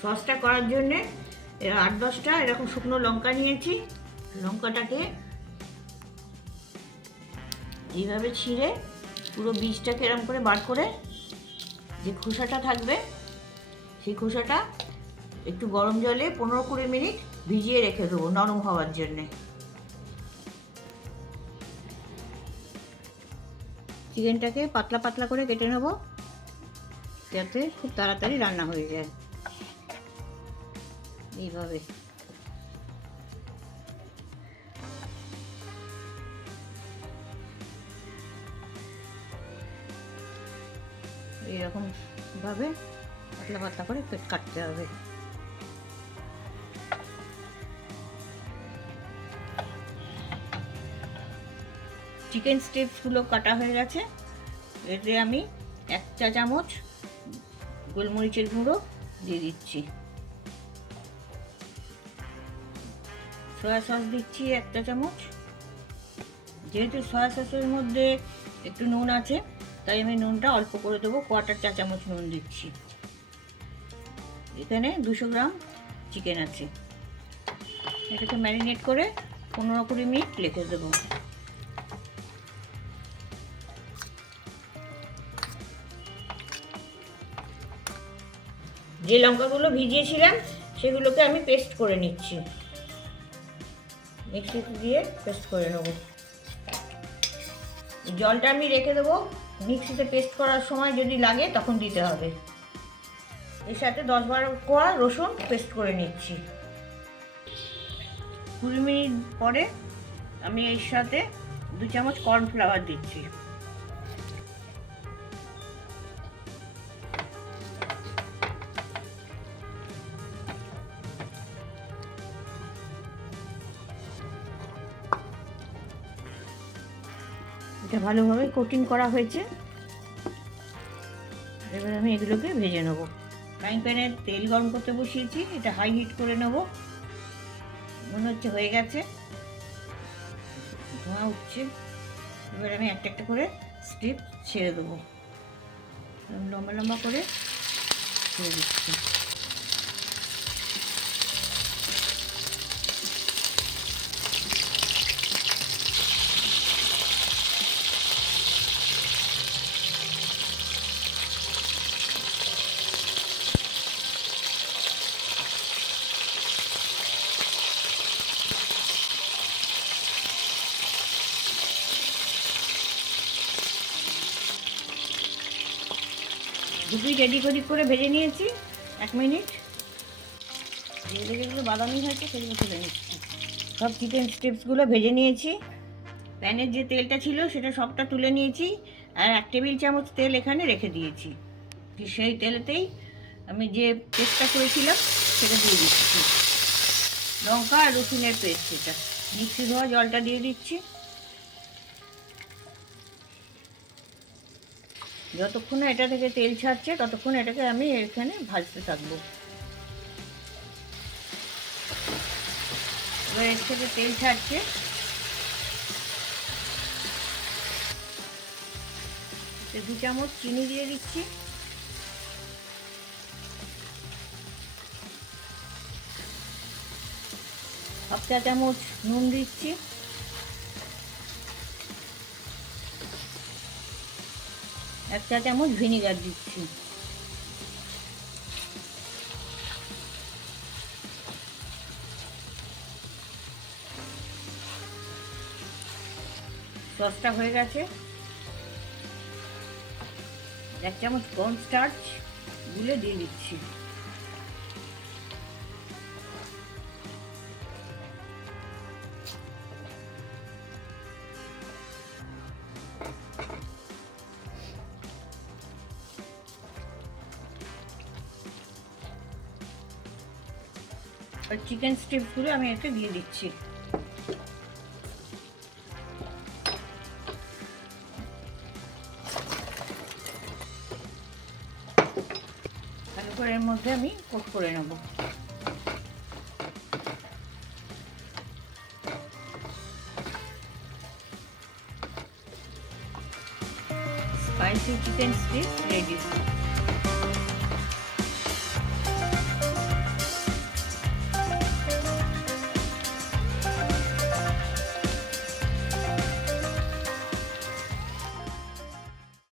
সসটা করার জন্যে 8-10টা এরকম শুকনো লঙ্কা নিয়েছি। লঙ্কাটাকে এইভাবে ছিঁড়ে পুরো বীজটাকে এরকম করে বার করে যে খোসাটা থাকবে সেই খোসাটা একটু গরম জলে 15-20 মিনিট ভিজিয়ে রেখে দেবো নরম হওয়ার জন্যে। চিকেনটাকে পাতলা পাতলা করে কেটে নেব যাতে খুব তাড়াতাড়ি রান্না হয়ে যায়। এইভাবে এইরকম ভাবে পাতলা পাতলা করে কাটতে হবে। চিকেন স্ট্রিপসগুলো কাটা হয়ে গেছে। এতে আমি 1 চা চামচ গোলমরিচের গুঁড়ো দিয়ে দিচ্ছি। সয়া সস দিচ্ছি 1 চা চামচ। যেহেতু সয়া সসের মধ্যে একটু নুন আছে তাই আমি নুনটা অল্প করে দেবো, 1/4 চা চামচ নুন দিচ্ছি। এখানে 200 গ্রাম চিকেন আছে। এটাকে ম্যারিনেট করে 15-20 মিনিট রেখে দেবো। যে লঙ্কাগুলো ভিজিয়েছিলাম সেগুলোকে আমি পেস্ট করে নিচ্ছি। মিক্সিতে দিয়ে পেস্ট করে নেব। জলটা আমি রেখে দেবো, মিক্সিতে পেস্ট করার সময় যদি লাগে তখন দিতে হবে। এর সাথে 10-12 কোয়া রসুন পেস্ট করে নিচ্ছি। 20 মিনিট পরে আমি এর সাথে 2 চামচ কর্নফ্লাওয়ার দিচ্ছি। এটা ভালোভাবে কোটিং করা হয়েছে। এবার আমি এগুলোকে ভেজে নেব। ফ্রাইং প্যানে তেল গরম করতে বসিয়েছি, এটা হাই হিট করে নেব। মনে হচ্ছে হয়ে গেছে, ধোঁয়া উঠছে। এবার আমি একটা একটা করে স্ট্রিপ ছেড়ে দেবো, লম্বা লম্বা করে ছেড়ে দিচ্ছি। দুটোই রেডি করে ভেজে নিয়েছি 1 মিনিট। যেগুলো বাদামি হয়েছে সেগুলো তুলে নিচ্ছি। সব চিকেন স্ট্রিপসগুলো ভেজে নিয়েছি। প্যানের যে তেলটা ছিল সেটা সবটা তুলে নিয়েছি, আর 1 টেবিল চামচ তেল এখানে রেখে দিয়েছি। সেই তেলেতেই আমি যে পেস্টটা করেছিলাম সেটা দিয়ে দিচ্ছি। লঙ্কা আর রসুনের পেস্ট, এটা মিক্সি ধোয়া জলটা দিয়ে দিচ্ছি। যতক্ষণ এটা থেকে তেল ছাড়ছে ততক্ষণ এটাকে আমি এখানে ভাজতে থাকবো। এবার এর থেকে তেল ছাড়ছে, 2 চামচ চিনি দিয়ে দিচ্ছি। হাফ চা চামচ নুন দিচ্ছি। এক চা চামচ ভিনিগার দিচ্ছি। সসটা হয়ে গেছে। 1 চামচ কর্ন স্টার্চ গুলে দিয়ে দিচ্ছি। চিকেন স্ট্রিপসগুলো আমি এতে দিয়ে দিচ্ছি। ভালো করে এর মধ্যে আমি কোট করে নেব। Spicy chicken strips ready.